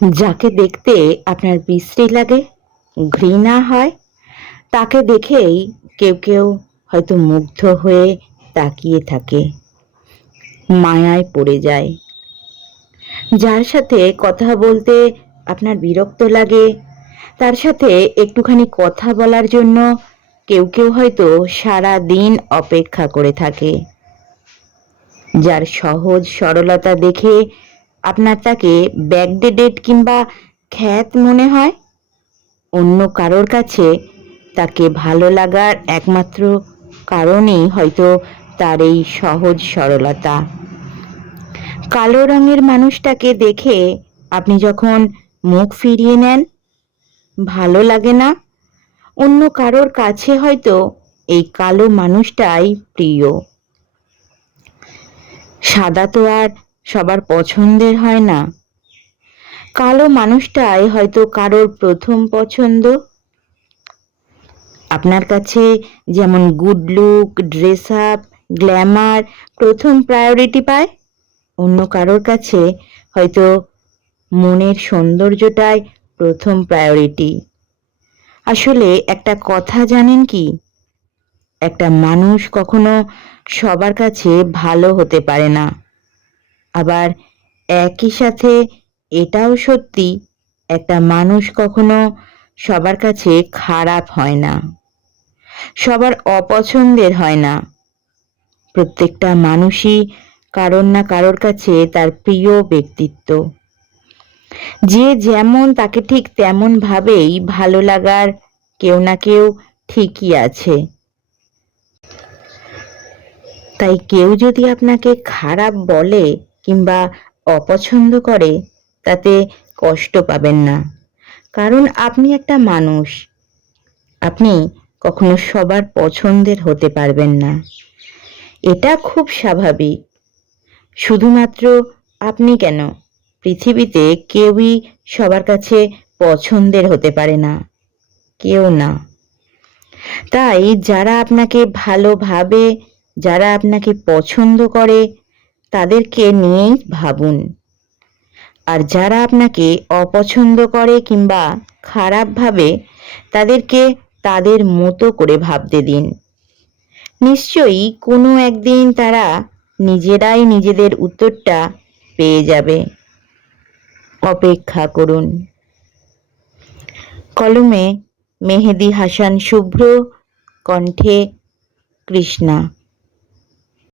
যাকে দেখতে আপনার বিশ্রী লাগে, ঘৃণা হয়, তাকে দেখেই কেউ কেউ হয়তো মুগ্ধ হয়ে তাকিয়ে থাকে, মায়ায় পড়ে যায়। যার সাথে কথা বলতে আপনার বিরক্ত লাগে, তার সাথে একটুখানি কথা বলার জন্য কেউ কেউ হয়তো সারা দিন অপেক্ষা করে থাকে। যার সহজ সরলতা দেখে আপনার তাকে ব্যাকডেটেড কিংবা খ্যাত মনে হয়, অন্য কারোর কাছে তাকে ভালো লাগার একমাত্র কারণেই হয়তো তার এই সহজ সরলতা। কালো রঙের মানুষটাকে দেখে আপনি যখন মুখ ফিরিয়ে নেন, ভালো লাগে না, অন্য কারোর কাছে হয়তো এই কালো মানুষটাই প্রিয়। সাদা তো আর সবার পছন্দের হয় না, কালো মানুষটাই হয়তো কারোর প্রথম পছন্দ। আপনার কাছে যেমন good look, dress up, Glamour প্রথম প্রায়োরিটি পায়, অন্য কারোর কাছে হয়তো মনের সৌন্দর্যটাই প্রথম প্রায়োরিটি। আসলে একটা কথা জানেন কি, একটা মানুষ কখনো সবার কাছে ভালো হতে পারে না, আবার একই সাথে এটাও সত্যি একটা মানুষ কখনো সবার কাছে খারাপ হয় না, সবার অপছন্দের হয় না। প্রত্যেকটা মানুষই কারোর না কারোর কাছে তার প্রিয় ব্যক্তিত্ব। যে যেমন তাকে ঠিক তেমন ভাবেই ভালো লাগার কেউ না কেউ ঠিকই আছে। তাই কেউ যদি আপনাকে খারাপ বলে কিংবা অপছন্দ করে, তাতে কষ্ট পাবেন না, কারণ আপনি একটা মানুষ, আপনি কখনো সবার পছন্দের হতে পারবেন না, এটা খুব স্বাভাবিক। শুধুমাত্র আপনি কেন, পৃথিবীতে কেউই সবার কাছে পছন্দের হতে পারে না, কেউ না। তাই যারা আপনাকে ভালোভাবে, যারা আপনাকে পছন্দ করে, তাদেরকে নিয়েই ভাবুন। আর যারা আপনাকে অপছন্দ করে কিংবা খারাপ ভাবে, তাদেরকে তাদের মতো করে ভাবতে দিন। নিশ্চয়ই কোনো একদিন তারা নিজেরাই নিজেদের উত্তরটা পেয়ে যাবে। অপেক্ষা করুন। কলমে মেহেদি হাসান শুভ্র, কণ্ঠে কৃষ্ণা।